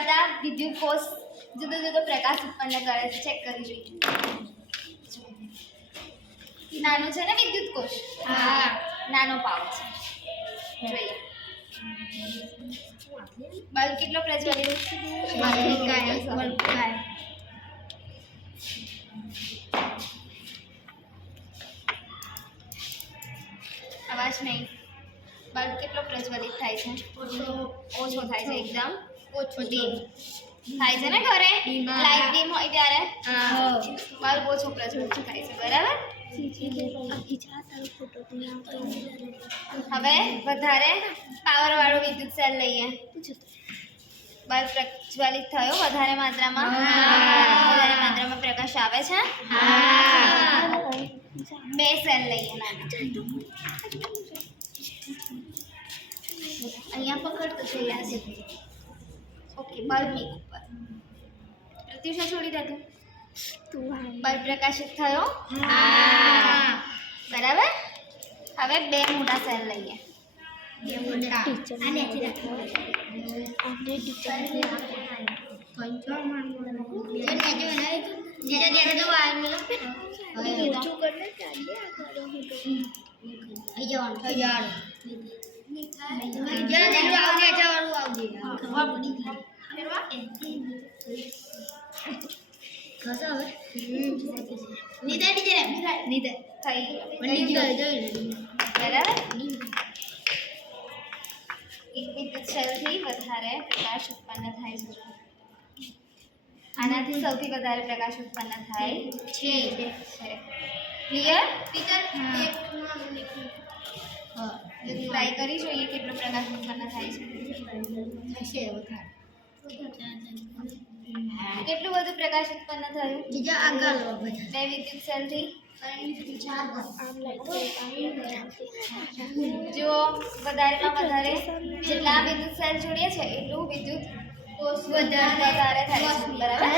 બધા વિદ્યુત કોષ જુદો જુદો પ્રકાશ ઉત્પન્ન કરે છે. ચેક કરી જોઈએ. નાનું છે ને વિદ્યુત કોષ? હા, નાનો પાઉચ છે. જોઈએ બલ્બ કેટલો પ્રજ્વલિત થાય? અવાજ નહીં. બલ્બ કેટલો પ્રજ્વલિત થાય છે? ઓછો થાય છે. એકદમ ઓછો ડીમ થાય છે ને ઘરે લાઇટ ડીમ હોય ત્યારે બલ્બ ઓછો પ્રજ્વલિત થાય છે. બરાબર. હવે વધારે પાવર વાળો વિદ્યુત સેલ લઈએ. બલ્બ પ્રજ્વલિત થયો વધારે માત્રામાં? વધારે માત્રામાં પ્રકાશ આવે છે? બે સેલ લઈએ. અહીંયા પકડતો છે યાદ. ઓકે, બલ્બની ઉપર પ્રત્યુષા છોડી દે તું. બલ્બ પ્રકાશિત થયો? બરાબર. હવે બે મોટા સેલ લઈએ. એક વિદ્યુત સેલથી વધારે પ્રકાશ ઉત્પન્ન થાય છે. આનાથી સૌથી વધારે પ્રકાશ ઉત્પન્ન થાય છે. ક્લિયર? ટ્રાય કરી જોઈએ કેટલો પ્રકાશ ઉત્પન્ન થાય છે. કેટલું બધું પ્રકાશ ઉત્પન્ન થયું? બે વિદ્યુત સેલથી જો વધારેમાં વધારે જેટલા વિદ્યુત સેલ જોડીએ છે એટલું વિદ્યુત કોષ વધારે થાય છે. બરાબર.